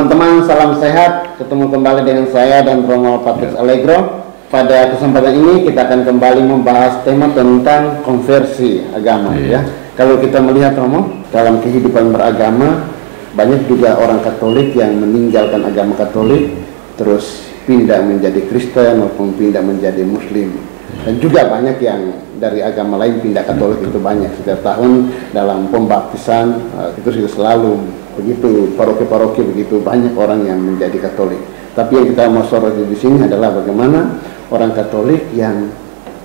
Teman-teman, salam sehat. Ketemu kembali dengan saya dan Romo Patrick Allegro. Pada kesempatan ini kita akan kembali membahas tema tentang konversi agama. Ya, kalau kita melihat, Romo, dalam kehidupan beragama banyak juga orang Katolik yang meninggalkan agama Katolik terus pindah menjadi Kristen maupun pindah menjadi Muslim. Dan juga banyak yang dari agama lain pindah Katolik, itu banyak. Setiap tahun dalam pembaptisan itu sudah selalu begitu, paroki-paroki begitu banyak orang yang menjadi Katolik. Tapi yang kita mau soroti di sini adalah bagaimana orang Katolik yang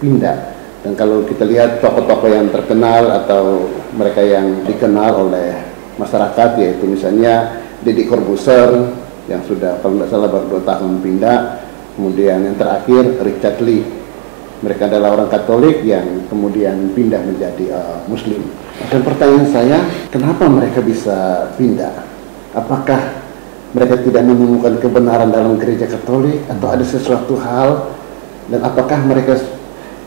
pindah. Dan kalau kita lihat tokoh-tokoh yang terkenal atau mereka yang dikenal oleh masyarakat, yaitu misalnya Deddy Corbuzier yang sudah kalau tidak salah baru 2 tahun pindah. Kemudian yang terakhir Richard Lee. Mereka adalah orang Katolik yang kemudian pindah menjadi Muslim. Dan pertanyaan saya, kenapa mereka bisa pindah? Apakah mereka tidak menemukan kebenaran dalam gereja Katolik atau ada sesuatu hal? Dan apakah mereka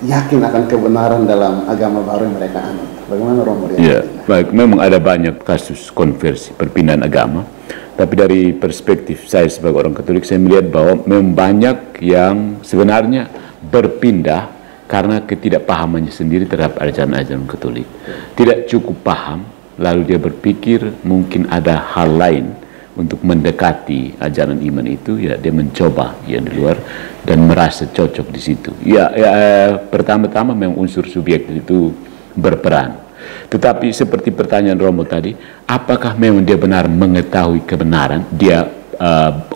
yakin akan kebenaran dalam agama baru yang mereka anut? Bagaimana Romo? Ya, baik, memang ada banyak kasus konversi perpindahan agama. Tapi dari perspektif saya sebagai orang Katolik, saya melihat bahwa memang banyak yang sebenarnya berpindah karena ketidakpahamannya sendiri terhadap ajaran-ajaran Katolik. Tidak cukup paham, lalu dia berpikir mungkin ada hal lain untuk mendekati ajaran iman itu, ya dia mencoba yang di luar dan merasa cocok di situ. Pertama-tama memang unsur subjektif itu berperan. Tetapi seperti pertanyaan Romo tadi, apakah memang dia benar mengetahui kebenaran, dia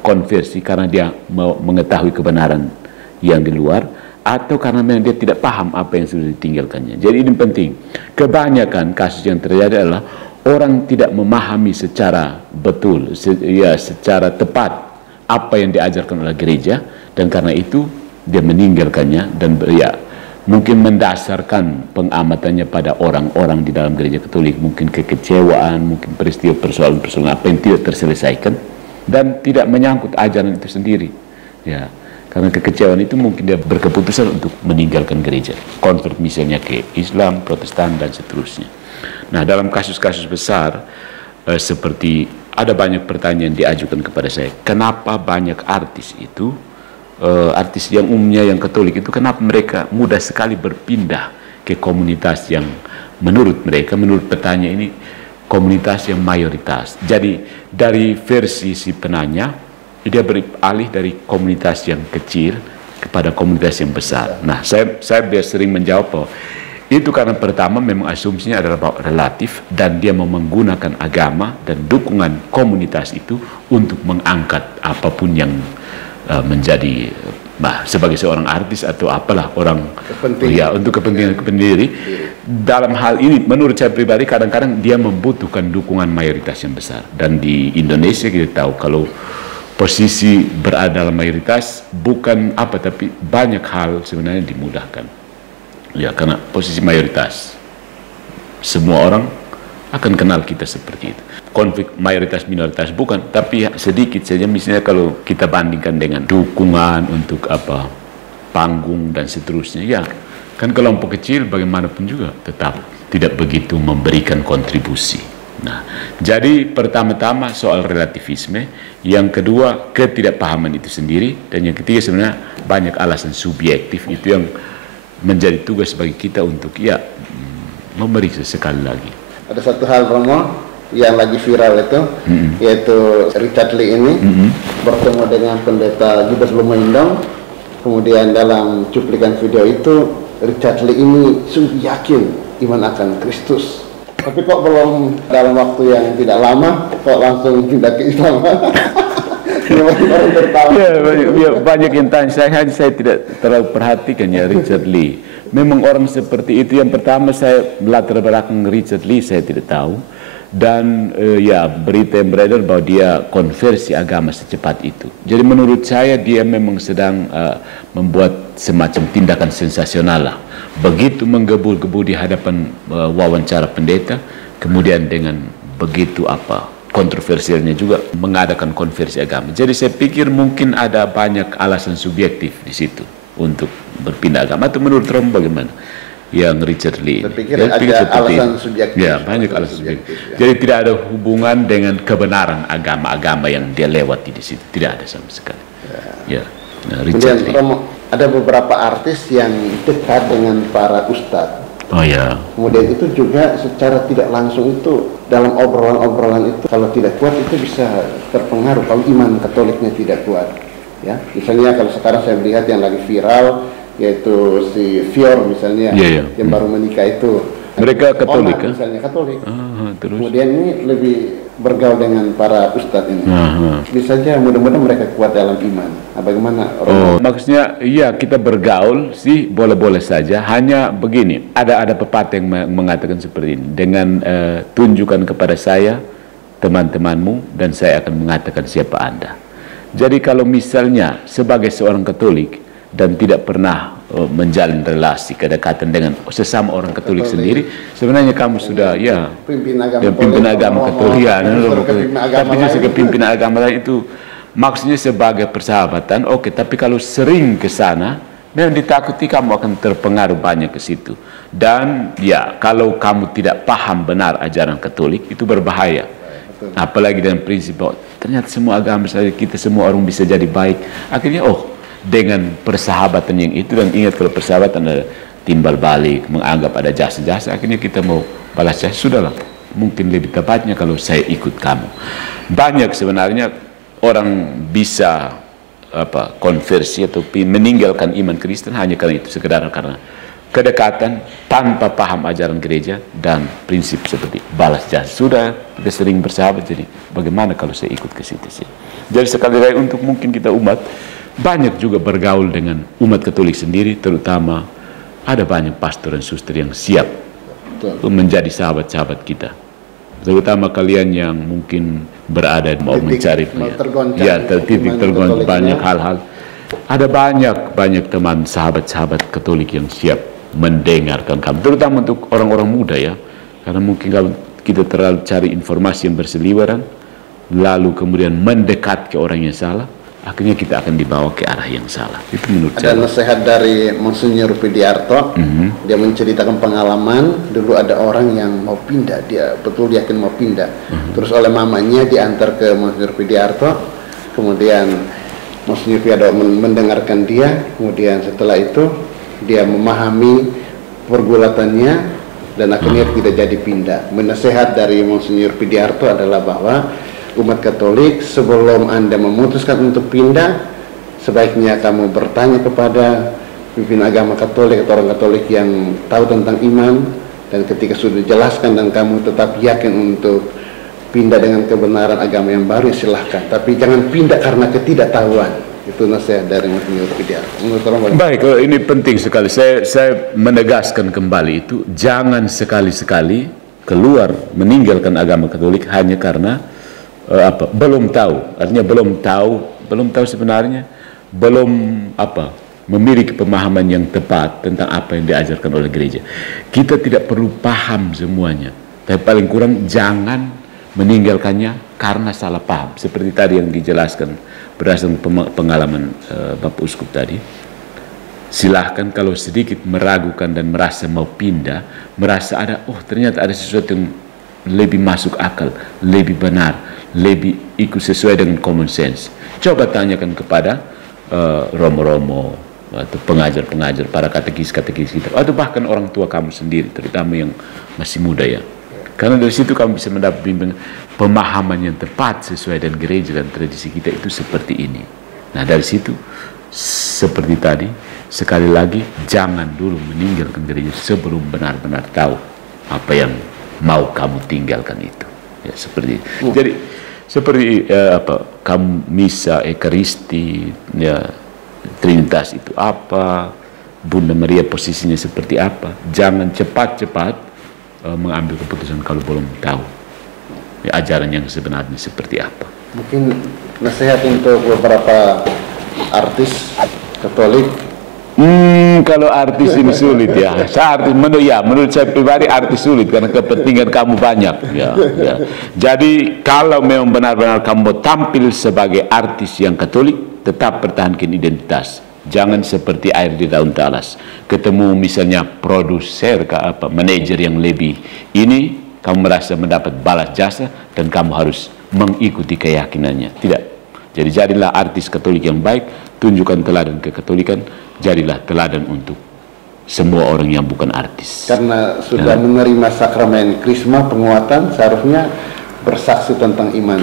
konversi karena dia mau mengetahui kebenaran yang di luar, atau karena memang dia tidak paham apa yang sudah ditinggalkannya. Jadi ini penting. Kebanyakan kasus yang terjadi adalah orang tidak memahami secara betul, secara tepat apa yang diajarkan oleh gereja, dan karena itu dia meninggalkannya dan mungkin mendasarkan pengamatannya pada orang-orang di dalam gereja Katolik, mungkin kekecewaan, mungkin peristiwa persoalan-persoalan apa yang tidak terselesaikan dan tidak menyangkut ajaran itu sendiri. Ya, karena kekecewaan itu mungkin dia berkeputusan untuk meninggalkan gereja, konvert misalnya ke Islam, Protestan dan seterusnya. Nah, dalam kasus-kasus besar seperti ada banyak pertanyaan diajukan kepada saya, kenapa banyak artis itu artis yang umumnya yang Katolik itu, kenapa mereka mudah sekali berpindah ke komunitas yang menurut mereka, menurut petanya ini komunitas yang mayoritas. Jadi dari versi si penanya, dia beralih dari komunitas yang kecil kepada komunitas yang besar. Nah, saya biasa sering menjawab bahwa itu karena pertama memang asumsinya adalah relatif dan dia mau menggunakan agama dan dukungan komunitas itu untuk mengangkat apapun yang menjadi sebagai seorang artis atau apalah orang untuk kepentingan sendiri. Dalam hal ini menurut saya pribadi kadang-kadang dia membutuhkan dukungan mayoritas yang besar, dan di Indonesia kita tahu kalau posisi berada dalam mayoritas bukan apa, tapi banyak hal sebenarnya dimudahkan ya, karena posisi mayoritas semua orang akan kenal kita seperti itu. Konflik mayoritas minoritas bukan, tapi sedikit saja misalnya kalau kita bandingkan dengan dukungan untuk panggung dan seterusnya, ya kan kelompok kecil bagaimanapun juga tetap tidak begitu memberikan kontribusi. Nah, jadi pertama-tama soal relativisme, yang kedua ketidakpahaman itu sendiri, dan yang ketiga sebenarnya banyak alasan subjektif itu yang menjadi tugas bagi kita untuk memeriksa sekali lagi. Ada satu hal, Romo, yang lagi viral itu, yaitu Richard Lee ini bertemu dengan pendeta Judas Lumoindong. Kemudian dalam cuplikan video itu, Richard Lee ini sungguh yakin iman akan Kristus. Tapi kok belum dalam waktu yang tidak lama, kok langsung pindah ke Islam. Banyak yang tanya, saya tidak terlalu perhatikan ya Richard Lee. Memang orang seperti itu, yang pertama saya latar belakang Richard Lee saya tidak tahu, dan berita yang beredar bahwa dia konversi agama secepat itu. Jadi menurut saya dia memang sedang membuat semacam tindakan sensasional lah. Begitu menggebu-gebu di hadapan wawancara pendeta, kemudian dengan begitu kontroversialnya juga mengadakan konversi agama. Jadi saya pikir mungkin ada banyak alasan subjektif di situ untuk berpindah agama. Atau menurut Romo bagaimana? yang Richard Lee. Saya pikir ada alasan subjektif. Ya, banyak alasan subjektif. Jadi tidak ada hubungan dengan kebenaran agama-agama yang dia lewati di situ. Tidak ada sama sekali. Ya. Nah, Richard Lee. Romo, ada beberapa artis yang dekat dengan para ustadz. Oh ya. Kemudian itu juga secara tidak langsung itu dalam obrolan-obrolan itu kalau tidak kuat itu bisa terpengaruh kalau iman Katoliknya tidak kuat. Ya, misalnya kalau sekarang saya melihat yang lagi viral yaitu si Fior misalnya yang baru menikah itu. Mereka Katolik kan? Misalnya Katolik. Terus. Kemudian ini lebih bergaul dengan para ustadz ini. Bisa saja mudah-mudahan mereka kuat dalam iman. Bagaimana? Maksudnya iya kita bergaul sih boleh-boleh saja. Hanya begini, ada pepatah yang mengatakan seperti ini. Dengan tunjukkan kepada saya teman-temanmu dan saya akan mengatakan siapa Anda. Jadi kalau misalnya sebagai seorang Katolik dan tidak pernah menjalin relasi kedekatan dengan sesama orang Katolik sendiri, sebenarnya kamu sudah pimpin agama Katolik, tapi justru pimpinan agama itu maksudnya sebagai persahabatan, oke, tapi kalau sering ke sana, memang ditakuti kamu akan terpengaruh banyak ke situ. Dan ya, kalau kamu tidak paham benar ajaran Katolik, itu berbahaya. Apalagi dengan prinsip bahwa ternyata semua agama kita semua orang bisa jadi baik. Akhirnya dengan persahabatan yang itu, dan ingat kalau persahabatan ada timbal balik, menganggap ada jasa-jasa, akhirnya kita mau balas jasa, sudahlah, mungkin lebih tepatnya kalau saya ikut kamu. Banyak sebenarnya orang bisa konversi atau meninggalkan iman Kristen hanya karena itu, sekedar karena kedekatan tanpa paham ajaran gereja dan prinsip seperti balas jasa. Sudah kita sering bersahabat, jadi bagaimana kalau saya ikut ke situ sih? Jadi sekali lagi untuk mungkin kita umat banyak juga bergaul dengan umat Katolik sendiri, terutama ada banyak pastor dan suster yang siap untuk menjadi sahabat-sahabat kita, terutama kalian yang mungkin berada mau mencari tertitik tergoncang banyak hal-hal. Ada banyak teman sahabat-sahabat Katolik yang siap mendengarkan kamu, terutama untuk orang-orang muda ya, karena mungkin kalau kita terlalu cari informasi yang berseliweran lalu kemudian mendekat ke orang yang salah, akhirnya kita akan dibawa ke arah yang salah. Itu menurut saya. Ada nasihat dari Monsinyur Pidiarto. Dia menceritakan pengalaman dulu ada orang yang mau pindah, dia betul yakin mau pindah. Terus oleh mamanya diantar ke Monsinyur Pidiarto. Kemudian Monsinyur Pidiarto mendengarkan dia. Kemudian setelah itu dia memahami pergulatannya dan akhirnya tidak jadi pindah. Nasihat dari Monsinyur Pidiarto adalah bahwa umat Katolik, sebelum Anda memutuskan untuk pindah, sebaiknya kamu bertanya kepada pimpinan agama Katolik atau orang Katolik yang tahu tentang iman, dan ketika sudah dijelaskan dan kamu tetap yakin untuk pindah dengan kebenaran agama yang baru, silahkan. Tapi jangan pindah karena ketidaktahuan. Itu nasihat dari Monsinyur Pidiarto. Baik, ini penting sekali. Saya menegaskan kembali itu, jangan sekali-sekali keluar meninggalkan agama Katolik hanya karena belum tahu. Artinya belum tahu sebenarnya, belum memiliki pemahaman yang tepat tentang apa yang diajarkan oleh gereja. Kita tidak perlu paham semuanya, tapi paling kurang jangan meninggalkannya karena salah paham. Seperti tadi yang dijelaskan berdasarkan pengalaman Bapak Uskup tadi. Silahkan kalau sedikit meragukan dan merasa mau pindah, merasa ternyata ada sesuatu yang lebih masuk akal, lebih benar, lebih ikut sesuai dengan common sense. Coba tanyakan kepada romo-romo atau pengajar-pengajar, para katekis-katekis kita, atau bahkan orang tua kamu sendiri, terutama yang masih muda ya. Karena dari situ kamu bisa mendapat pemahaman yang tepat sesuai dengan gereja dan tradisi kita itu seperti ini. Nah dari situ, seperti tadi, sekali lagi jangan dulu meninggalkan gereja sebelum benar-benar tahu apa yang mau kamu tinggalkan itu. Ya, seperti jadi seperti kamu misa, ekaristi, ya, Trinitas itu apa, Bunda Maria posisinya seperti apa. Jangan cepat-cepat mengambil keputusan kalau belum tahu ya, ajaran yang sebenarnya seperti apa. Mungkin nasihat untuk beberapa artis Katolik. Kalau artis ini sulit ya. Menurut saya pribadi artis sulit karena kepentingan kamu banyak ya. Jadi kalau memang benar-benar kamu tampil sebagai artis yang Katolik, tetap pertahankan identitas Jangan seperti air di daun talas. Ketemu misalnya produser ke apa, manajer yang lebih ini, kamu merasa mendapat balas jasa dan kamu harus mengikuti keyakinannya. Tidak. Jadi jadilah artis Katolik yang baik, tunjukkan teladan kekatolikan, jadilah teladan untuk semua orang yang bukan artis. Karena sudah menerima sakramen krisma penguatan, seharusnya bersaksi tentang iman.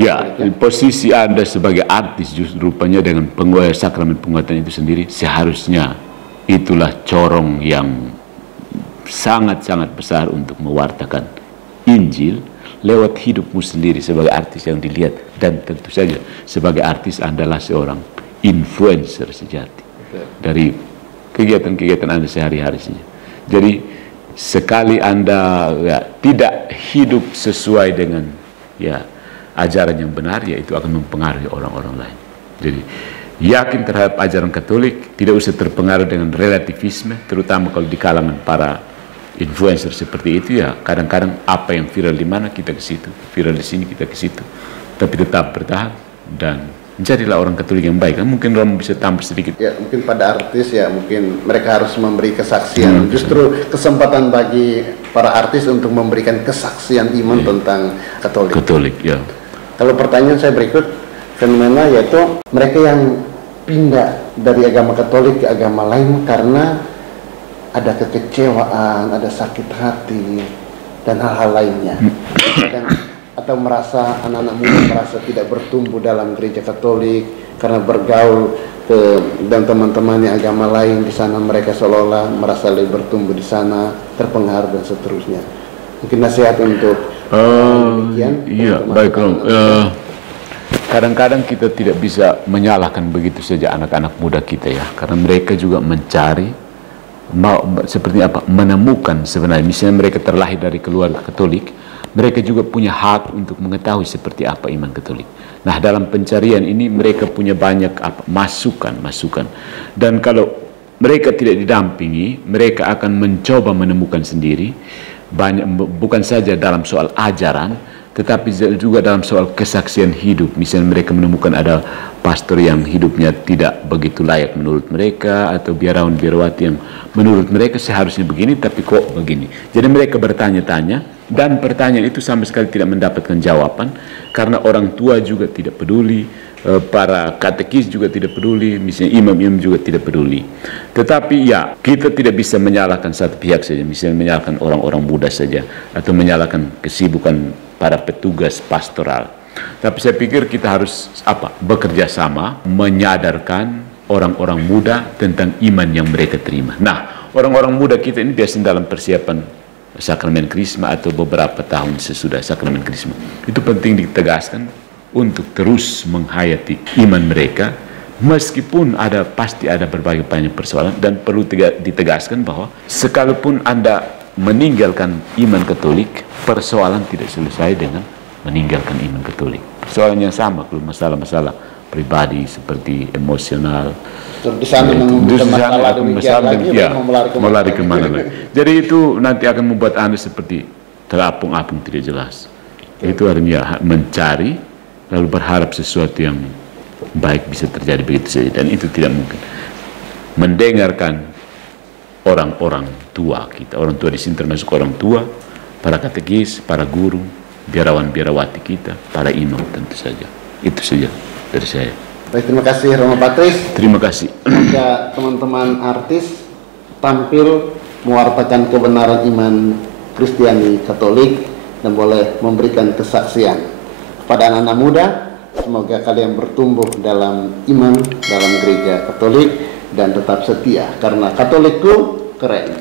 Ya, posisi Anda sebagai artis justru rupanya dengan sakramen penguatan itu sendiri, seharusnya itulah corong yang sangat-sangat besar untuk mewartakan Injil lewat hidupmu sendiri sebagai artis yang dilihat. Dan tentu saja sebagai artis Anda adalah seorang influencer sejati dari kegiatan-kegiatan Anda sehari-hari saja. Jadi sekali Anda tidak hidup sesuai dengan ajaran yang benar, yaitu akan mempengaruhi orang-orang lain. Jadi yakin terhadap ajaran Katolik, tidak usah terpengaruh dengan relativisme, terutama kalau di kalangan para influencer seperti itu. Ya kadang-kadang apa yang viral di mana kita ke situ, viral di sini kita ke situ, tapi tetap bertahan dan jadilah orang Katolik yang baik. Mungkin Romo bisa tambah sedikit. Ya, mungkin pada artis mungkin mereka harus memberi kesaksian. Justru kesempatan bagi para artis untuk memberikan kesaksian iman tentang Katolik. Katolik, ya. Kalau pertanyaan saya berikut, fenomena yaitu mereka yang pindah dari agama Katolik ke agama lain karena ada kekecewaan, ada sakit hati, dan hal-hal lainnya. Atau merasa anak-anak muda merasa tidak bertumbuh dalam gereja Katolik karena bergaul dan teman-temannya agama lain di sana, mereka seolah-olah merasa lebih bertumbuh di sana, terpengaruh dan seterusnya. Mungkin nasihat untuk demikian. Iya, baik Rom. Kadang-kadang kita tidak bisa menyalahkan begitu saja anak-anak muda kita ya, karena mereka juga mencari seperti apa, menemukan sebenarnya. Misalnya mereka terlahir dari keluarga Katolik, mereka juga punya hak untuk mengetahui seperti apa iman Katolik. Nah, dalam pencarian ini mereka punya banyak masukan. Dan kalau mereka tidak didampingi, mereka akan mencoba menemukan sendiri, bukan saja dalam soal ajaran, tetapi juga dalam soal kesaksian hidup. Misalnya mereka menemukan ada pastor yang hidupnya tidak begitu layak menurut mereka, atau biarawan-biarawati yang menurut mereka seharusnya begini tapi kok begini. Jadi mereka bertanya-tanya, dan pertanyaan itu sama sekali tidak mendapatkan jawaban karena orang tua juga tidak peduli, para katekis juga tidak peduli, misalnya imam-imam juga tidak peduli. Tetapi ya, kita tidak bisa menyalahkan satu pihak saja, misalnya menyalahkan orang-orang muda saja, atau menyalahkan kesibukan para petugas pastoral. Tapi saya pikir kita harus bekerja sama menyadarkan orang-orang muda tentang iman yang mereka terima. Nah, orang-orang muda kita ini biasanya dalam persiapan sakramen krisma atau beberapa tahun sesudah sakramen krisma, itu penting ditegaskan untuk terus menghayati iman mereka, meskipun pasti ada berbagai banyak persoalan, dan perlu ditegaskan bahwa sekalipun Anda meninggalkan iman Katolik, persoalan tidak selesai dengan meninggalkan iman Katolik. Persoalan yang sama, kalau masalah-masalah pribadi seperti emosional, di sana masalah demikian lagi, melari kemana lagi. Jadi itu nanti akan membuat Anda seperti terapung-apung tidak jelas. Itu artinya mencari lalu berharap sesuatu yang baik bisa terjadi begitu saja, dan itu tidak mungkin. Mendengarkan orang-orang tua kita, orang tua di sini termasuk orang tua, para katekis, para guru, biarawan-biarawati kita, para imam tentu saja. Itu saja dari saya. Baik, terima kasih Romo Patris. Terima kasih. Semoga teman-teman artis tampil mewartakan kebenaran iman Kristiani Katolik dan boleh memberikan kesaksian kepada anak-anak muda. Semoga kalian bertumbuh dalam iman, dalam gereja Katolik, dan tetap setia karena Katolikku keren.